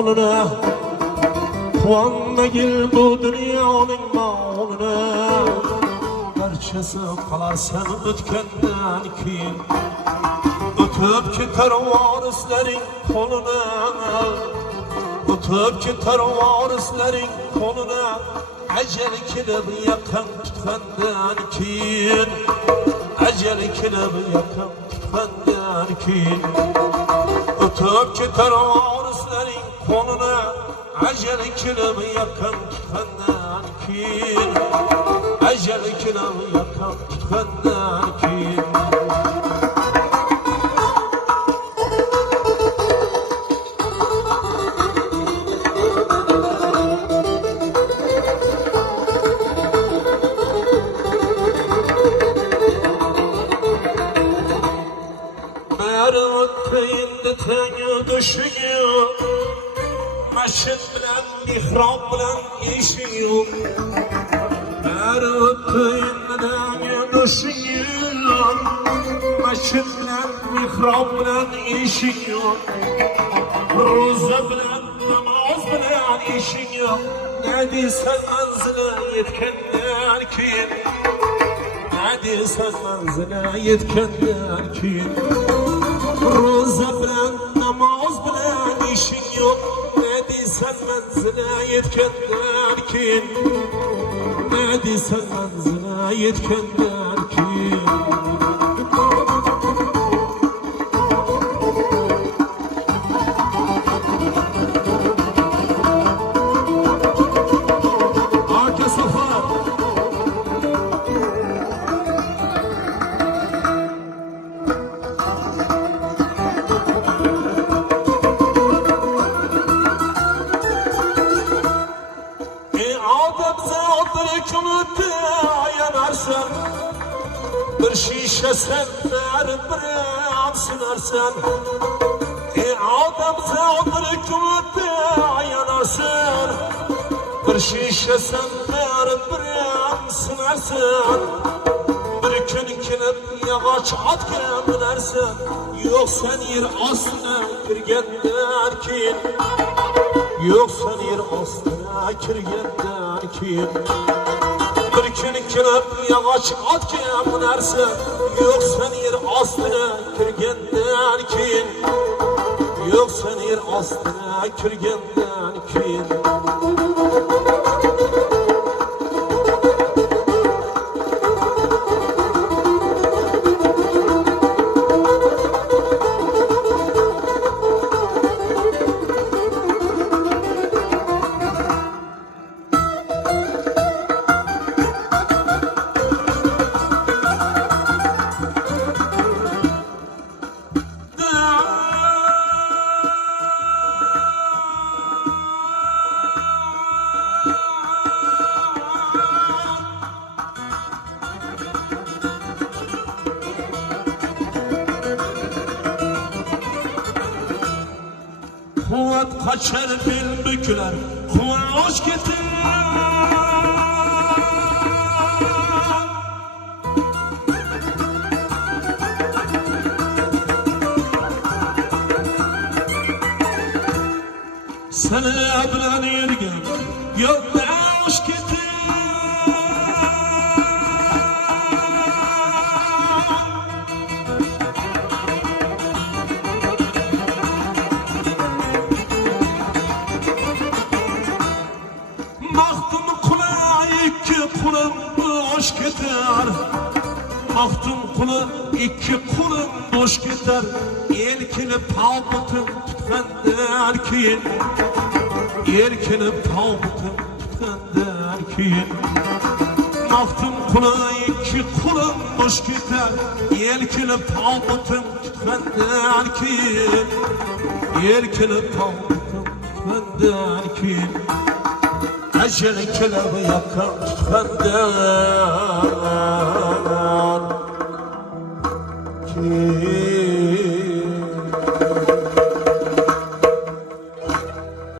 malına, Kuanna gel bu dünyanın malına. Barchası kalar sen ötkenden keyin, Ötüp keter varislerin koluna, Ötüp keter varislerin koluna. Ecel kilib yakın tutkandan keyin, Ecel kilib yakın tutkandan keyin, Ötüp keter varislerin koluna. Ecel kilib yakın tutkandan keyin, Ecel kilib yakın tutkandan keyin. Merveteyinde tenge düşüyor, Meşit bilen, mihrab bilen işiyor. Merveteyinde tenge düşüyor, Meşit bilen, mihrab bilen işiyor. Roza bilen, namaz bilen işiyor. Ne deysen manzile yetkenden keyin, Ne deysen manzile yetkenden keyin. Roza bilen, namaz bilen işin yok. Ne deysen menzile yetkenden keyin, Ne deysen menzile yetkenden keyin. Bir şişe sen bir sınarsan, Adam zadır kuvveti yanarsın. Bir şişe sen bir sınarsan, Bir gün kilip yavaş atken binersin. Yok sen yer aslına kirgenden keyin, Yok sen yer aslına kirgenden keyin. Bir gün kilip yavaş atken binersin. Yok sen yer aslına kirgenden keyin, Yok sen yer aslına kirgenden keyin. Kuvvet kaçar bir büküler, hoş getir. Seni bilen yergen, yok ne hoş getir. Boş gider, Mahtun kulu iki kulun boş gider. Elkini palbıtın tutkandan keyin, Elkini palbıtın tutkandan keyin. Mahtun kulu iki kulun boş gider. Elkini palbıtın tutkandan keyin, Elkini palbıtın tutkandan keyin. Ecel kilib yakın tutkandan keyin.